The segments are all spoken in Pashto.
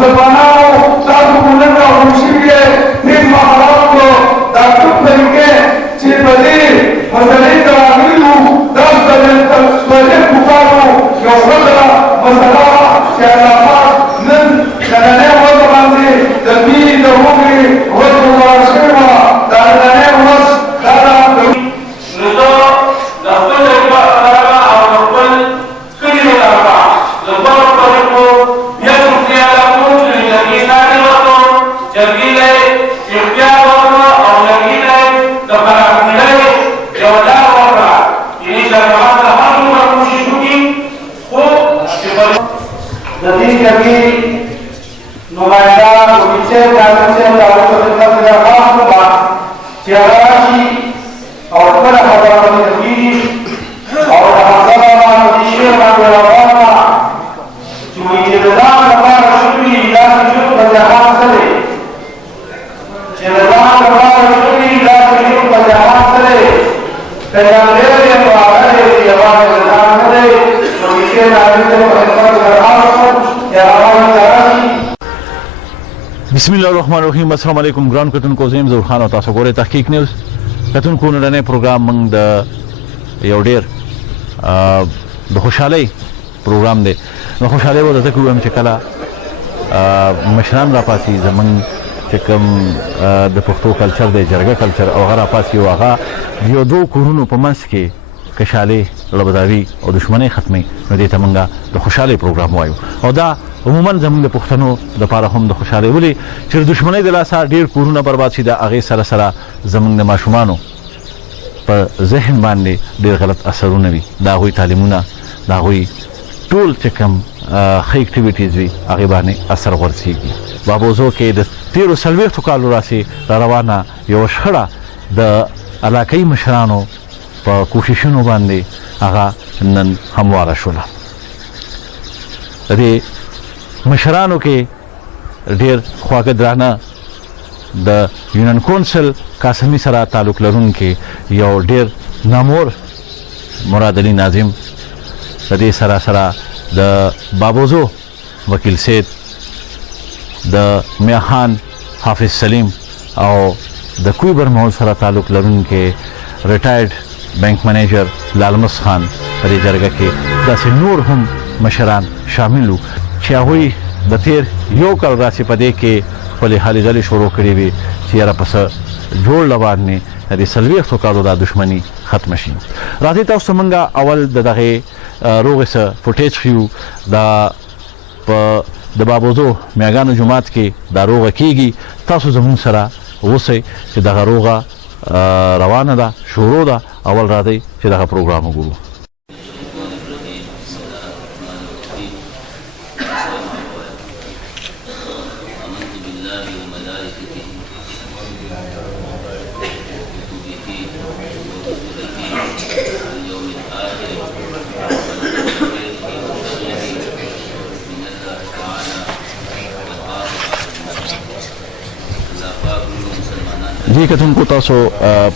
مسلمانانو تاسو کو نن راغونډ شوي یې نیک مهاراتو دا کوم طریقې چې په دې مسلې ته راغلي وو تاسو ته سوالې پکارو یو غوره مسله چې الله پاک نن نننۍ ورځ باندې د مینې د هغې ورځ مبارک شوې وه دا نننۍ ورځ دا بسم الله الرحمن الرحیم. السلام علیکم ګران کتونکو، زه یم ظهور خان او تاسو ګورئ تحقیق نیوز. کتونکو نننی پروګرام موږ د یو ډېر د خوشحالۍ پروګرام دی. د خوشحالۍ به درته کوم چې کله مشران راپاسي زموږ چې کوم د پښتو کلچر دی، جرګه کلچر، او هغه راپاسي او هغه یو دوه کورونو په منځ کې کشالۍ لبداوي او دښمنۍ ختمي، نو دې ته موږ د خوشحالۍ پروګرام وایو. او دا عموما زموږ د پښتنو دپاره هم د خوشحالۍ، ولې چې د دښمنۍ د لاسه ډېر کورونه برباد شي، د هغې سره سره زموږ د ماشومانو په ذهن باندې ډېر غلط اثرونه وي، د هغوی تعلیمونه، د هغوی ټول چې کوم ښه اکټیویټیز وي هغې باندې اثر غورځېږي. بابوزو کې د تېرو 40 کالو راسې را روانه یوه شخړه د علاقایي مشرانو په کوششونو باندې هغه نن همواره شوله. د دې مشرانو کې ډېر خواږه درانه د یونین کونسل قاسمي سره تعلق لرونکي یو ډېر نامور مراد علي ناظم، د دې سره سره د بابوزو وکیل سید، د میاخان حافظ سلیم او د کویبر مول سره تعلق لرونکي ریټایرډ بینک منیجر لالمس خان په دې جرګه کې داسې نور هم مشران شامل وو چې هغوی د تېر یو کال راسې په دې کې خپلې هلې ځلې شروع کړې وې چې یاره په څه جوړ له باندې د دې 40 کالو دا دښمني ختمه شي. راځئ تاسو ته موږ اول د دغې روغې څه فوټیج ښیو. دا په د بابوزو میاګانو جومات کې دا روغه کېږي. تاسو زموږ سره اوسئ چې دغه روغه روانه ده، شروع ده. اول راځئ چې دغه پروګرام وګورو. دې کتونکو تاسو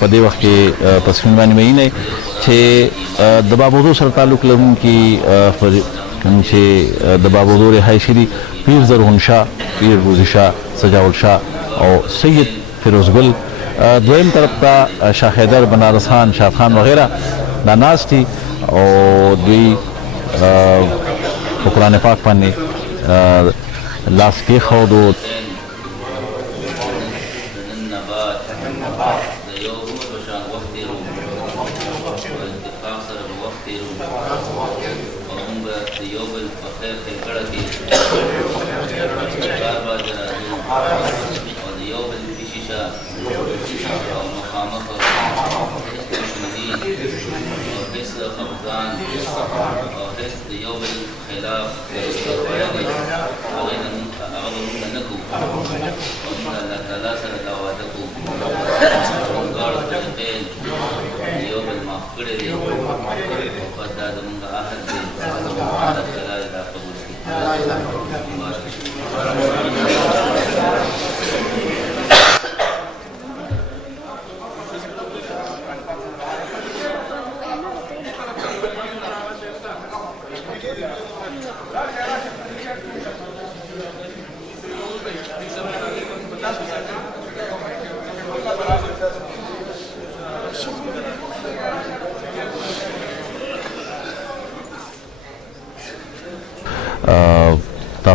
په دې وخت کې په سکرین باندې وینئ چې د بابوزو سره تعلق لرونکي چې د بابوزو رهایشي دي پیر زرغون شاه، پیر روزي شاه، سجاول شاه او سید فیروزګل. دویم طرف ته شاه حیدر، بنارس خان، شاد خان وغیره دا ناست دي او دوی په قرآن پاک باندې لاس کېښودو.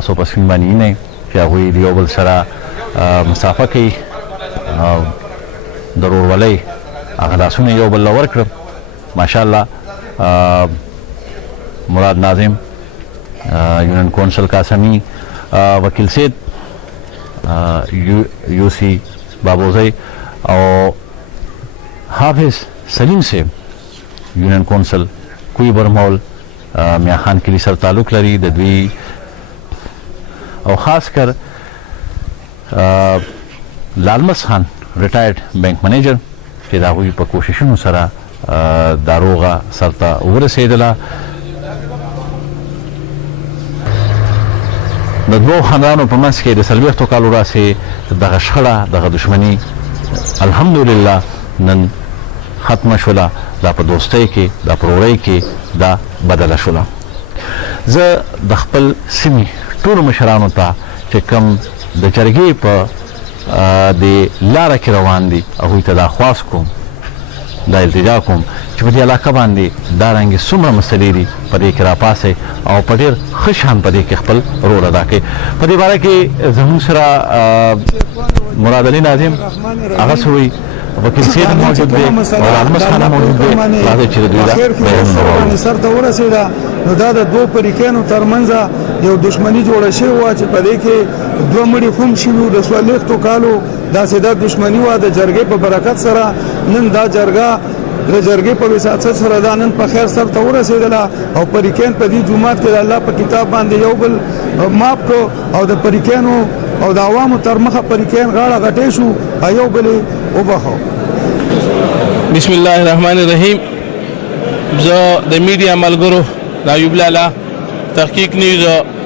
تاسو په سپین باندې نه چې هغوی د یو بل سره مسافه کوي د ورورولۍ هغه لاسونه یو بل له ورکړل ماشاءالله مراد ناظم یونین کونسل قاسمی وکیل سید یوسی بابوزی او حافظ سلیم صاحب یونین کونسل کوی برمول میاں خان کلی سره تعلق لري د دوی او خاص کر لالمس خان ریټایرډ بینک منیجر چې د هغوی په کوششونو سره دا روغه سرته ورسېدله د دوو خاندانو په منځ کې د 40 کالو راسې دغه شخړه دغه دښمني الحمدلله نن ختمه شوله دا په دوستۍ کې دا په ورورۍ کې دا بدله شوله زه د خپل سیمې ټولو مشرانو ته چې کوم د جرګې په د لاره کې روان دي هغوی ته دا خواست کوم دا التجا کوم چې په دې علاقه باندې دا رنګې څومره مسلې دي په دې کې راپاسئ او په ډېر ښه شان په دې کې خپل رول ادا کوي په دې باره کې زموږ سره مراد علي ناظم هغه څه وایي وکیل سید موجود دی او لالمس خان موجود دی راځئ چې د دوی دا بیانونه سر ته ورسېده نو دا د دوو فریقینو ترمنځ یو دښمني جوړه شوې وه چې په دې کې دوه مړي خون شوي وو د 40 کالو داسې دا دښمني وه د جرګې په برکت سره نن دا جرګه د جرګې په وساطت سره دا نن په خیر سر ته ورسېدله او فریقین په دې جومات کې د الله په کتاب باندې یو بل ماف کړو او د فریقینو او د عوامو تر مخه فریقین غاړه غټې شو یو بل وبخو. بسم الله الرحمن الرحیم. زه د میډیا ملګرو د ایوب لالا تحقیق نیوز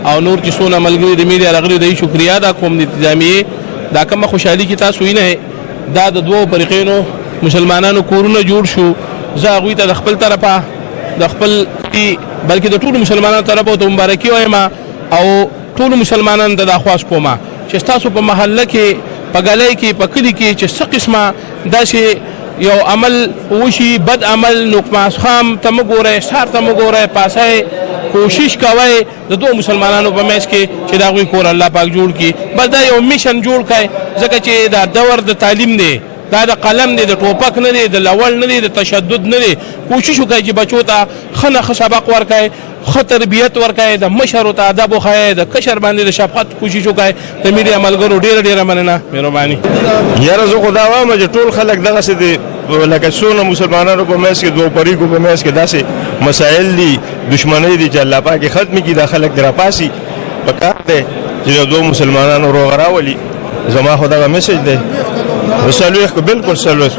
او نور چې څونه ملګري د میډیا راغلي د شکریا ادا کوم د انتظامیه دا کومه خوشحالي کې تاسو نه دا د دوو فریقینو مسلمانانو کورونه جوړ شو. زه هغوی ته د خپل طرفه د خپل بلکې د ټولو مسلمانانو طرفه ته مبارکي وایم او ټولو مسلمانانو ته دا خواست کوم چې تاسو په محله کې په ګلۍ کې په کلي کې چې څه قسمه داسې یو عمل وشي بد عمل نو ماسخام ته مه ګورئ سهار ته مه ګورئ پاسئ کوشش کوئ د دوو مسلمانانو په منځ کې چې د هغوی کور الله پاک جوړ کړي بس دا یو میشن جوړ کړئ ځکه چې دا دور د تعلیم دی دا د قلم دی د ټوپک نه دی د لول نه دی د تشدد نه دی کوشش وکړئ چې بچو ته ښه نه ښه سبق ورکړئ ښه تربیت ورکړئ د مشرو ته ادب وښایئ د کشر باندې د شفقت کوشش وکړئ د میډیا ملګرو ډېره مننه مهرباني. یاره زه خو دا وایم چې ټول خلک دغسې دي لکه څونه مسلمانانو په منځ کې دوه فریقو په منځ کې داسې مسایل دي دښمنۍ دي چې الله پاک یې ختمې کړي دا خلک دې راپاسي پکار دی چې د دوو مسلمانانو روغه راولي. زما خو دغه میسج دی څلوېښت بلکل څلوېښت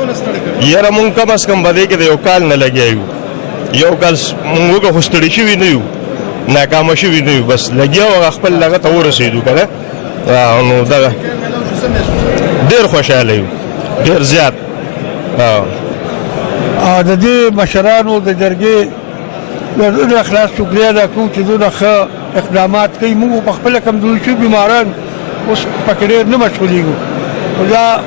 یاره مونږ کم از کم په دې کې د یو کال نه لګیا یو یو کال مونږ وګه خو ستړي شوي نه یو ناکامه شوي نه یو بس لګیا وو خپل دغه ته ورسېدو که نه نو دغه ډېر خوشحاله یو ډېر زیات. د دې مشرانو د جرګې د اخلاص شکریه ادا کوو چې دونه ښه اقدامات کوي. موږ په خپله کمزوري شوي بیماران اوس پکې ډېر نه مشغولېږو خو دا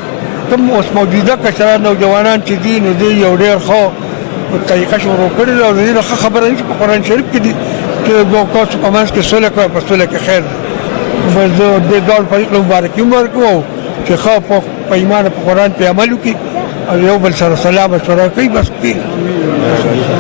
کوم اوس موجوده کشران نوجوانان چې دي نو دوی یو ډېر ښه طریقه شروع کړې ده او د دې نه ښه خبره نه چې په قرآن شریف کې دي چې د دوو کسو په منځ کې صلح کوي په صلح کې خیر بس زه دې ډول فریق له مبارکي هم ورکوم چې ښه په ایمان په قرآن پې عمل وکړي او یو بل سره صلاح مشوره کوي بس